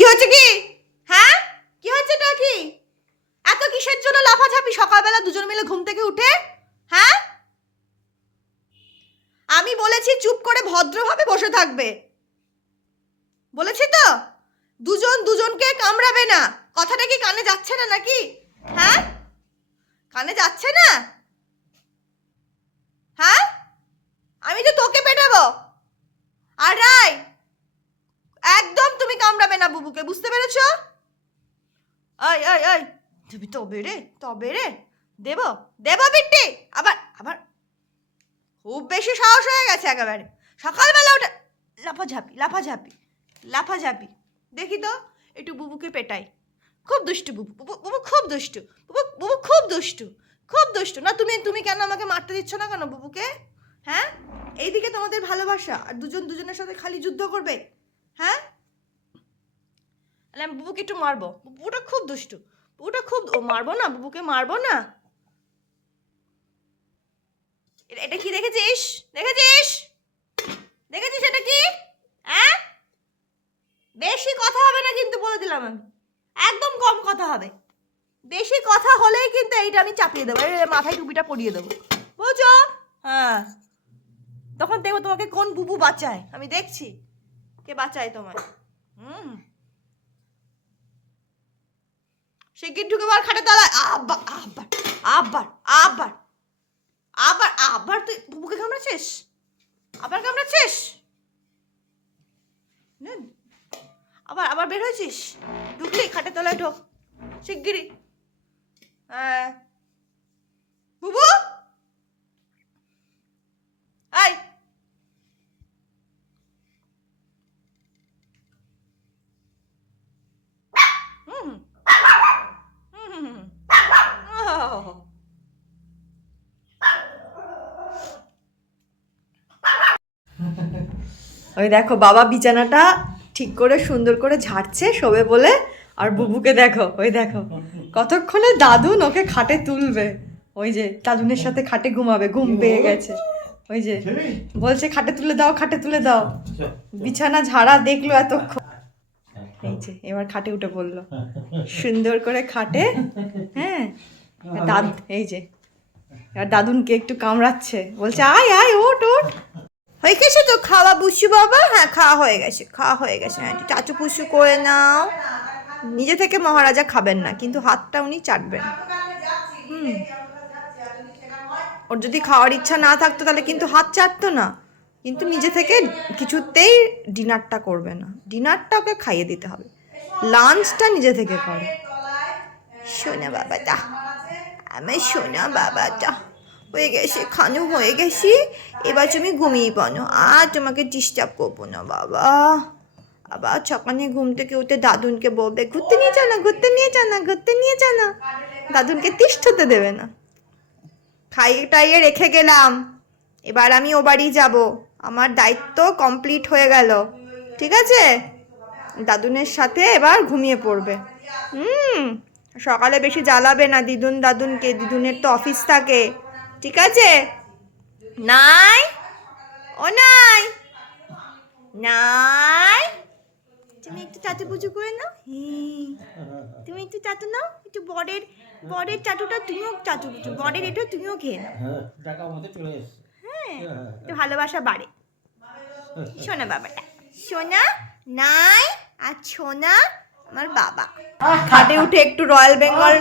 কি হচ্ছে কি? হ্যাঁ? কি হচ্ছে এটা কি? এত কিসের জন্য লাফাঝাপি সকালবেলা দুজন মিলে ঘুম থেকে উঠে? হ্যাঁ? আমি বলেছি চুপ করে ভদ্রভাবে বসে থাকবে। বলেছি তো? দুজন দুজনকে কামড়াবে না। কথাটা কি কানে যাচ্ছে না নাকি? হ্যাঁ? কানে যাচ্ছে না? হ্যাঁ? আমি তো তোকে পেটাবো। আর কামড়াবে না, বুবুকে? বুঝতে পেরেছ? আয় আয় আয় তুমি তবে রে তবে রে। দেব দেব বিট্টি! আবার আবার খুব বেশি সাহস হয়ে গেছে একেবারে। সকালবেলা ওটা লাফাঝাপি লাফাঝাপি লাফাঝাপি। দেখি তো, একটু বুবুকে পেটাই। খুব দুষ্টু বুবু বুবু বুবু খুব দুষ্টু, বুবু বুবু খুব দুষ্টু খুব দুষ্টু। না, তুমি তুমি কেন আমাকে মারতে দিচ্ছ না কেন বুবুকে? হ্যাঁ? এইদিকে তোমাদের ভালোবাসা, আর দুজন দুজনের সাথে খালি যুদ্ধ করবে। হ্যাঁ? তাহলে আমি বুবুকে একটু মারবো। বুবুটা খুব দুষ্টু। বুবুটা খুব মারবো না? বুবুকে মারবো না? এটা- কি দেখেছিস? দেখেছিস? দেখেছিস এটা কি? হ্যাঁ? বেশি কথা হবে না কিন্তু বলে দিলাম আমি। একদম কম কথা হবে। বেশি কথা হলেই কিন্তু এইটা আমি চাপিয়ে দেবো। মাথায় টুপিটা পরিয়ে দেবো। বুঝছ? হ্যাঁ। তখন দেখব তোমাকে কোন বুবু বাঁচায়। আমি দেখছি। কে বাঁচায় তোমায়? হুম। শিগগির ঢুকে বার খাটে তালায়। আবার আবার আবার আবার আবার আবার তুই বুকে কামড়াচ্ছিস? আবার কামড়াচ্ছিস। আবার আবার বের হয়েছিস? ঢুকলি খাটে তলায় ঢোক। শিগগিরই। হ্যাঁ বুবু এই হুম হুম হুম হুম আহ। ওই দেখো বাবা বিছানাটা ঠিক করে সুন্দর করে ঝাড়ছে শোবে বলে আর বুবুকে দেখো ওই দেখো কতক্ষণে দাদুন ওকে খাটে তুলবে? ওই যে দাদুনের সাথে খাটে ঘুমাবে ঘুম পেয়ে গেছে। ওই যে বলছে খাটে তুলে দাও খাটে তুলে দাও। বিছানা ঝাড়া দেখল এতক্ষণ। এই যে এবার খাটে উঠে পড়ল সুন্দর করে খাটে হ্যাঁ? দাদ এই যে এবার দাদুনকে একটু কামড়াচ্ছে। বলছে আয় আয় ওঠ ওঠ। হয়ে গেছে তো? খাওয়া বুসু বাবা? হ্যাঁ খাওয়া হয়ে গেছে, খাওয়া হয়ে গেছে হ্যাঁ চাচু পুসু করে নাও। নিজে থেকে মহারাজা খাবেন না, কিন্তু হাতটা উনি চাটবেন। হুম। ওর যদি খাওয়ার ইচ্ছা না থাকতো, তাহলে কিন্তু হাত চাটতো না। কিন্তু নিজে থেকে কিছুতেই ডিনারটা করবে না। ডিনারটা ওকে খাইয়ে দিতে হবে। লাঞ্চটা নিজে থেকে করে। শোনা বাবাটা। শোনা বাবাটা। হয়ে গেছে, খানু হয়ে গেছি। এবার তুমি ঘুমিয়ে পড়ো। আর তোমাকে ডিস্টার্ব করব না, বাবা। আবার সকালে ঘুম থেকে উঠে দাদুনকে বলবে, ঘুরতে নিয়ে যাও না, ঘুরতে নিয়ে যাও না, ঘুরতে নিয়ে যাও না। দাদুনকে তিষ্ঠ হতে দেবে না। খাইয়ে টাইয়ে রেখে গেলাম। এবার আমি ও বাড়ি যাব। আমার দায়িত্ব কমপ্লিট হয়ে গেল। ঠিক আছে? দাদুনের সাথে এবার ঘুমিয়ে পড়বে। হুম, সকালে বেশি জ্বালাবে না দিদুন দাদুনকে। দিদুনের তো অফিস থাকে। ঠিক আছে? নাই? ও নাই? নাই? তুমি একটু চাটু পুজো করে নাও। হ্যাঁ। তুমি একটু চাটু নাও। একটু বরের বরের চাটুটা তুমিও চাটু পুজো বরের এটা তুমিও খেয়ে নাও। হ্যাঁ। একটু ভালোবাসা বাড়ে। সোনা বাবাটা। সোনা নাই? আর সোনা আমার বাবা। খাটে উঠে একটু রয়্যাল বেঙ্গল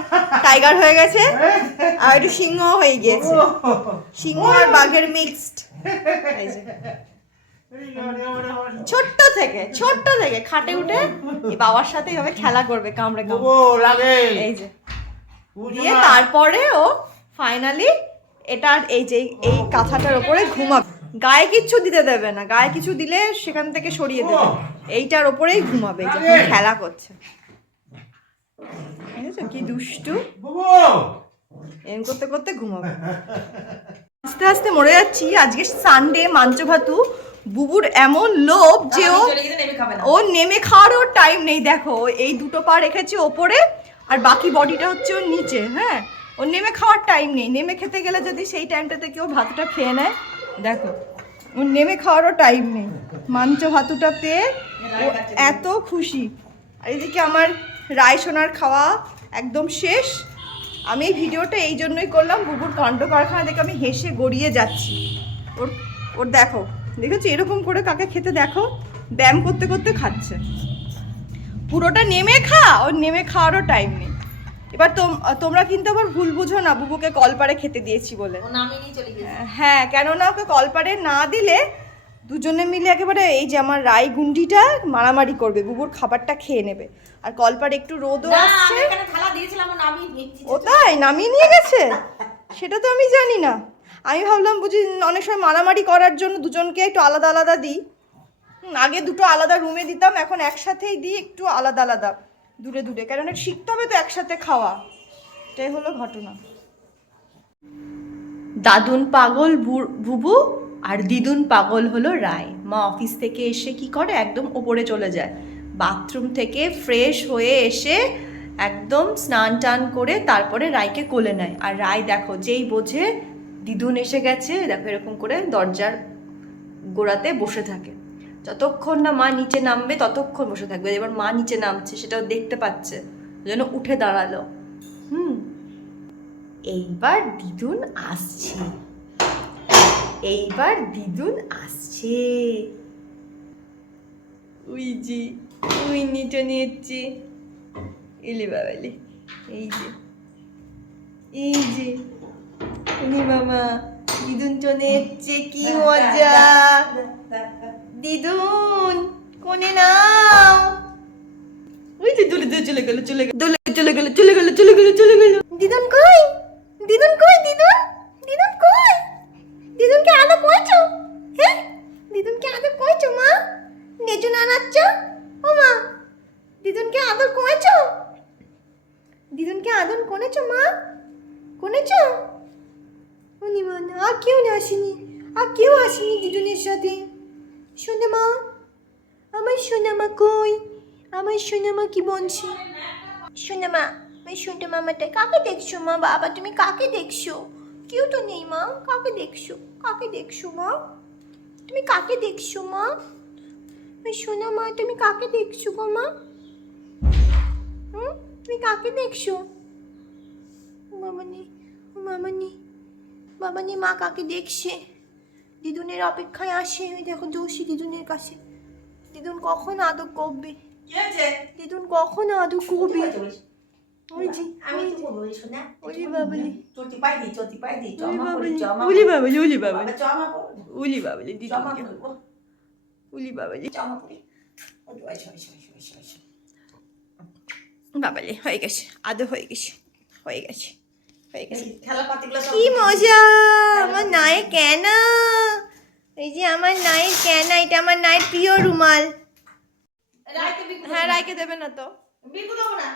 টাইগার হয়ে গেছে আর একটু সিংহ হয়ে গিয়েছে। সিংহ আর বাঘের মিক্সড ছোট্ট থেকে ছোট্ট থেকে খাটে উঠে বাবার সাথে এভাবে খেলা করবে কামড়ে কামড়ে। এই যে। দিয়ে তারপরে ও ফাইনালি এটা এই যে এই কাঁথাটার ওপরে ঘুমাবে। গায়ে কিচ্ছু দিতে দেবে না। গায়ে কিছু দিলে সেখান থেকে সরিয়ে দেবে। এইটার ওপরেই ঘুমাবে খেলা করছে। কি দুষ্টু। এম করতে করতে ঘুমাবে। আস্তে আস্তে মরে যাচ্ছি। আজকে সানডে মাঞ্চ ভাতু বুবুর এমন লোভ যে ও ও নেমে খাওয়ারও টাইম নেই। দেখো ও এই দুটো পা রেখেছে ওপরে আর বাকি বডিটা হচ্ছে ওর নিচে হ্যাঁ? ওর নেমে খাওয়ার টাইম নেই। নেমে খেতে গেলে যদি সেই টাইমটাতে কেউ ভাতটা খেয়ে নেয় দেখো ওর নেমে খাওয়ারও টাইম নেই। মাংস ভাতুটা পেয়ে এত খুশি। আর এদিকে আমার রায় সোনার খাওয়া একদম শেষ। আমি এই ভিডিওটা এই জন্যই করলাম, বুবুর কাণ্ড কারখানা দেখে আমি হেসে গড়িয়ে যাচ্ছি। ওর ওর দেখো, দেখেছ? এরকম করে কাকে খেতে দেখো? ব্যায়াম করতে করতে খাচ্ছে। পুরোটা নেমে খা, ওর নেমে খাওয়ারও টাইম নেই। এবার তোম- তোমরা কিন্তু আবার ভুল বুঝো না বুবুকে কলপারে খেতে দিয়েছি বলে। গেছে। হ্যাঁ কেননা ওকে কলপারে না দিলে দুজনে মিলে একেবারে এই যে আমার রাই গুন্ডিটা মারামারি করবে বুবুর খাবারটা খেয়ে নেবে। আর কলপারে একটু রোদও আসছে। ও তাই নামিয়ে নিয়ে গেছে? সেটা তো আমি জানি না। আমি ভাবলাম বুঝি অনেক সময় মারামারি করার জন্য দুজনকে একটু আলাদা আলাদা দিই। আগে দুটো আলাদা রুমে দিতাম এখন একসাথেই দিই একটু আলাদা আলাদা। দূরে দূরে, কারণ শিখতে হবে তো একসাথে খাওয়া। এটাই হলো ঘটনা। দাদুন পাগল ভু- বুবু আর দিদুন পাগল হলো রায়। মা অফিস থেকে এসে কি করে? একদম ওপরে চলে যায়। বাথরুম থেকে ফ্রেশ হয়ে এসে একদম স্নান টান করে তারপরে রায়কে কোলে নেয়। আর রায় দেখো, যেই বোঝে দিদুন এসে গেছে, দেখো এরকম করে দরজার গোড়াতে বসে থাকে। যতক্ষণ না মা নিচে নামবে, ততক্ষণ বসে থাকবে। এবার মা নিচে নামছে, সেটাও দেখতে পাচ্ছে জন্য উঠে দাঁড়াল। হুম। এইবার দিদুন আসছে। এইবার দিদুন আসছে। উই জি, উই নিচে নিয়েছি। এলি বাবালি, এই যে এই যে, উনি মামা দিদুন চলে এসছে, কি মজা। দিদুন কোনে নাও। ওই যে দূরে দূরে চলে গেল চলে গেল। দূরে চলে গেল চলে গেল চলে গেল চলে গেল। দিদুন কই? দিদুন কই দিদুন? দিদুন কই? দিদুনকে আদর কইছো? হ্যাঁ দিদুনকে আদর কইছো মা? নেচু নানাচ্ছ ও মা দিদুনকে আদর করেছ দিদুনকে আদর করেছ মা? করেছ উনি মানে আর কেউ না আসেনি। আর কেউ আসেনি দিদুনের সাথে। শোনে মা আমার সোনামা কই? আমার সোনামা কি বলছে? সোনামা, ওই শুনতে মামাটা কাকে দেখছ মা? বাবা, তুমি কাকে দেখছ? কেউ তো নেই মা, কাকে দেখছ? কাকে দেখছ মা? তুমি কাকে দেখছ মা? ওই সোনা মা তুমি কাকে দেখছ গো মা? তুমি কাকে দেখছ? মামানি মামানি মামানি মা কাকে দেখছে? দিদুনের অপেক্ষায় আসে আমি দেখো দোষী দিদুনের কাছে। দিদুন কখন আদর করবে? দিদুন কখন আদর করবে? ওই যে আমি ওই তো যে। বলব এই শোনা ওলি বাবলি। হয়ে? গেছে। আদর হয়ে গেছে হয়ে গেছে। কি মজা! আমার নায়ের কেনা। এই যে আমার নায়ের কেনা এটা আমার নায়ের প্রিয় রুমাল। হ্যাঁ রাইকে দেবে না তো। বিকু দেবো না?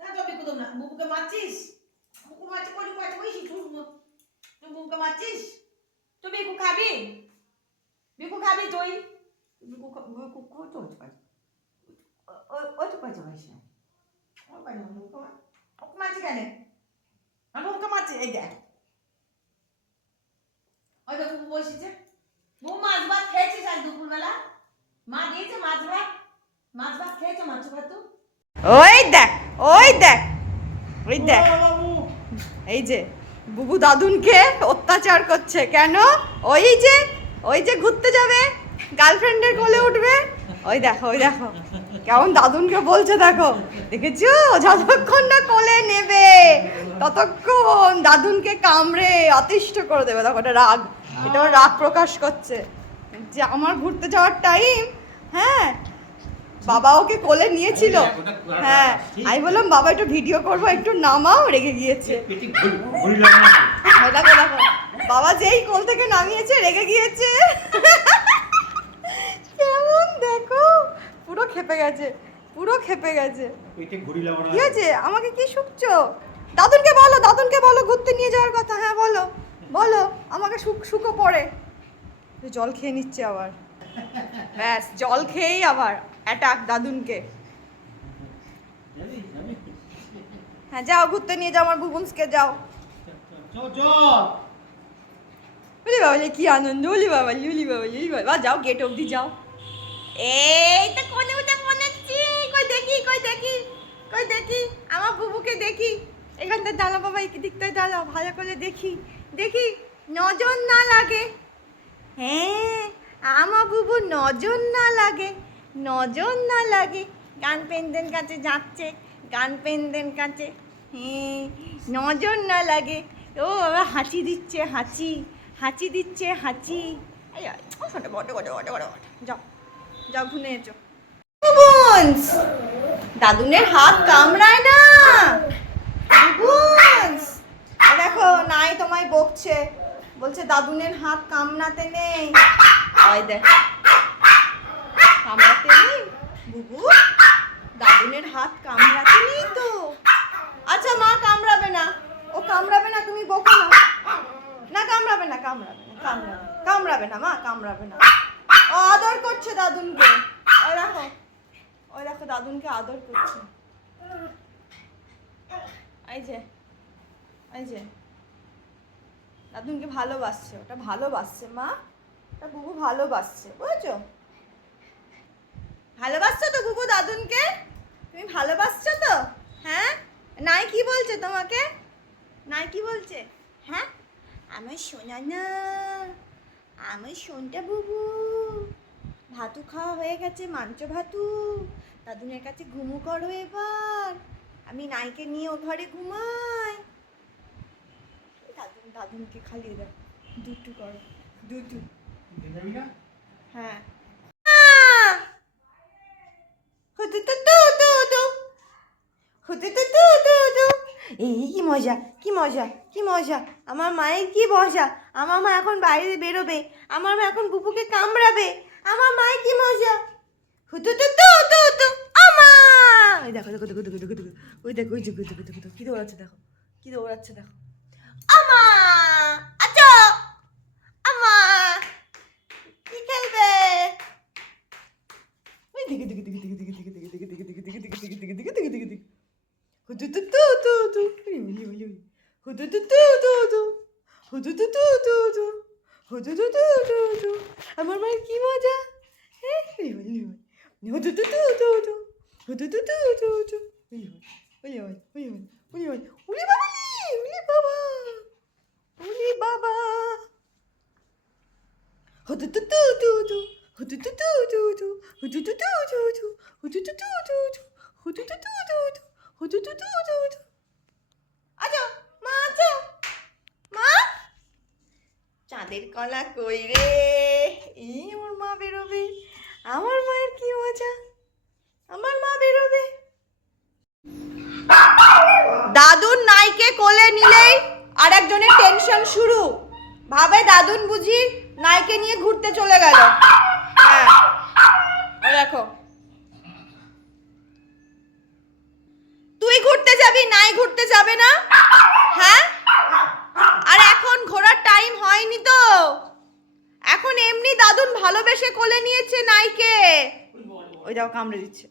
হ্যাঁ তো বিকু দেবো না। মারছিস? বুবু মারছে করি বইছি তুই বুবুকে মারছিস? তুই বিকু খাবি? বিকু খাবি তুই? বিকু বিকু পাই ওই তো পাইছ। না ওই মার ওকে মারছি কেন? আমি বুবুকে মারছি এই দেখ। ওই তো বসেছে বুবু মাছ ভাত খেয়েছিস আজ দুপুরবেলা? মা দিয়েছে মাছ ভাত। মাছ ভাত খেয়েছে মাছ ভাত তো। ওই দেখ ওই দেখ ওই দেখ। এই যে বুবু দাদুনকে অত্যাচার করছে। কেন? ওই যে ওই যে ঘুরতে যাবে গার্লফ্রেন্ডের কোলে উঠবে। ওই দেখো ওই দেখো। কেমন দাদুনকে বলছে দেখো। দেখেছ? যতক্ষণ না কোলে নেবে ততক্ষণ দাদুনকে কামড়ে অতিষ্ঠ করে দেবে। দেখো এটা রাগ। এটা রাগ প্রকাশ করছে। যে আমার ঘুরতে যাওয়ার টাইম হ্যাঁ বাবা ওকে কোলে নিয়েছিল। হ্যাঁ আমি বললাম বাবা একটু ভিডিও করব একটু নামাও রেগে গিয়েছে। দেখো। বাবা যেই কোল থেকে নামিয়েছে রেগে গিয়েছে। কেমন দেখো? পুরো খেপে গেছে পুরো খেপে গেছে। কি হয়েছে? আমাকে কি শুকছো? দাদুনকে বলো দাদুনকে বলো ঘুরতে নিয়ে যাওয়ার কথা হ্যাঁ বলো বলো আমাকে শুক শুকো পড়ে জল খেয়ে নিচ্ছে আবার। ব্যাস জল খেয়েই আবার অ্যাটাক দাদুনকে। হ্যাঁ যাও ঘুরতে নিয়ে যাও আমার বুবুন্সকে যাও। চল চল। উলি বাবালি কি আনন্দ উলি বাবা উলি বাবালি উলি বাবা যাও গেট অবধি যাও। এই তো কোনে উঠে বানাচ্ছি কই দেখি কই দেখি কই দেখি, আমার বুবুকে দেখি। এখানটা দাঁড়াও বাবা এই দিকটায় দাঁড়াও, ভালো করে দেখি দেখি, নজর না লাগে। হ্যাঁ আমার বুবু নজর না লাগে, নজর না লাগে। গান পেনদেন কাছে যাচ্ছে, গান পেনদেন কাছে হ্যাঁ নজর না লাগে। ও বাবা, হাঁচি দিচ্ছে, হাঁচি হাঁচি দিচ্ছে, হাঁচি। বড় বড় বড় বড়, যাও। যাও ঘুনে এসো দাদুনের হাত কামড়ায় না। দেখো, নাই তোমায় বকছে। বলছে, দাদুনের হাত কামড়াতে নেই। হয় দেখ কামড়াতে নেই বুবু দাদুনের হাত কামড়াতে নেই তো আচ্ছা মা কামড়াবে না ও কামড়াবে না তুমি বকো না না কামড়াবে না কামড়াবে না কামড়াবে কামড়াবে না মা কামড়াবে না ও আদর করছে দাদুনকে ওই দেখো দেখো দাদুনকে আদর করছে। দাদুনকে ভালোবাসছে, ওটা ভালোবাসছে, মা। ওটা বুবু ভালোবাসছে, বুঝেছ? ভালোবাসছো তো বুবু দাদুনকে? তুমি ভালোবাসছো তো? হ্যাঁ? নাই কি বলছে তোমাকে? নাই কি বলছে? হ্যাঁ? আমার সোনা না। আমার সোনটা বুবু। ভাতু খাওয়া হয়ে গেছে মাঞ্চ ভাতু। দাদুনের কাছে ঘুমু করো এবার। আমি নাইকে নিয়ে ও ঘরে ঘুমাই। দাদুন দাদুনকে খালি দাও দুটু করো দুটু। হ্যাঁ। এই কি মজা কি মজা কি মজা। আমার মায়ের কি মজা। আমার মা এখন বাইরে বেরোবে আমার মা এখন বুপুকে কামড়াবে আমার মায়ের কি মজা হুতু তু তু তু তু আমা ওই দেখো দেখো দেখো দেখো দেখো দেখো ওই দেখো ওই দেখো দেখো দেখো দেখো কি দৌড়াচ্ছে দেখো কি দৌড়াচ্ছে দেখো আমা আচ্ছা আমা কি খেলবে ওই দিকে দিকে দিকে দিকে দিকে দিকে দিকে দিকে দিকে দিকে দিকে দিকে দিকে দিকে দিকে দিকে দিকে হুতু তু তু তু তু হুতু তু তু তু তু 호두두두두두 호두두두두두. আমার মায়ের কি মজা 호두두두두두 호두두두두두. 우리 বাবা 우리 우리 বাবা 우리 বাবা 우리 বাবা 호두두두두두 호두두두두두 호두두두두두 호두두두두두 호두두두두두 호두두두두두. 아자! চাঁদের কলা কই রে? এই আমার মা বেরোবে। আমার মায়ের কি মজা? আমার মা বেরোবে। দাদুর নাইকে কোলে নিলেই আর একজনের টেনশন শুরু। ভাবে দাদুন বুঝি নাইকে নিয়ে ঘুরতে চলে গেল। হ্যাঁ। দেখো। তুই ঘুরতে যাবি, নাই ঘুরতে যাবে না? হ্যাঁ? টাইম হয়নি তো। এখন এমনি দাদুন ভালোবেসে কোলে নিয়েছে নাইকে। ওই দেখো কামড়ে দিচ্ছে।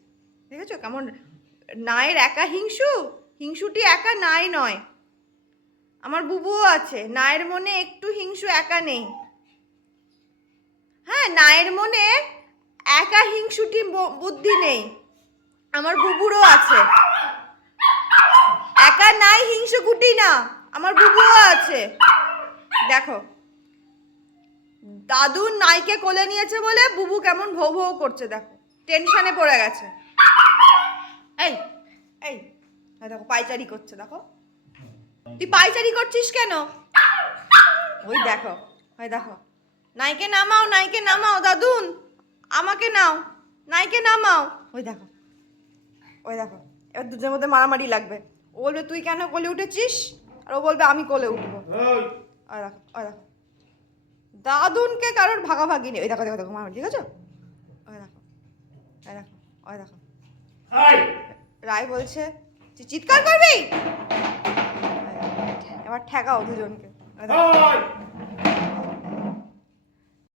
দেখেছ কেমন? নায়ের একা হিংসু? হিংসুটি একা নাই নয়। আমার বুবুও আছে। নায়ের মনে একটু হিংসু একা নেই। হ্যাঁ নায়ের মনে একা হিংসুটি বুদ্ধি নেই। আমার বুবুরও আছে। একা নাই হিংসু গুটি না। আমার বুবুও আছে। দেখো। দাদু নাইকে কোলে নিয়েছে বলে বুবু কেমন ভৌ ভৌ করছে, দেখো। টেনশনে পড়ে গেছে। এই এই দেখো, পাইচারি করছে, দেখো। তুই পাইচারি করছিস কেন? ওই দেখো ওই দেখো। নাইকে নামাও নাইকে নামাও, দাদুন। আমাকে নাও, নাইকে নামাও। ওই দেখো ওই দেখো। এবার দুজনের মধ্যে মারামারি লাগবে। ও বলবে, তুই কেন কোলে উঠেছিস? আর ও বলবে, আমি কোলে উঠবো। ওই দাদুনকে কারোর ভাগাভাগি নেই। ওই দেখো দেখো দেখো মামা ঠিক আছে? ওই দেখো ওই দেখো ওই দেখো রায় বলছে তুই চিৎকার করবি? এবার ঠেকাও দুজনকে।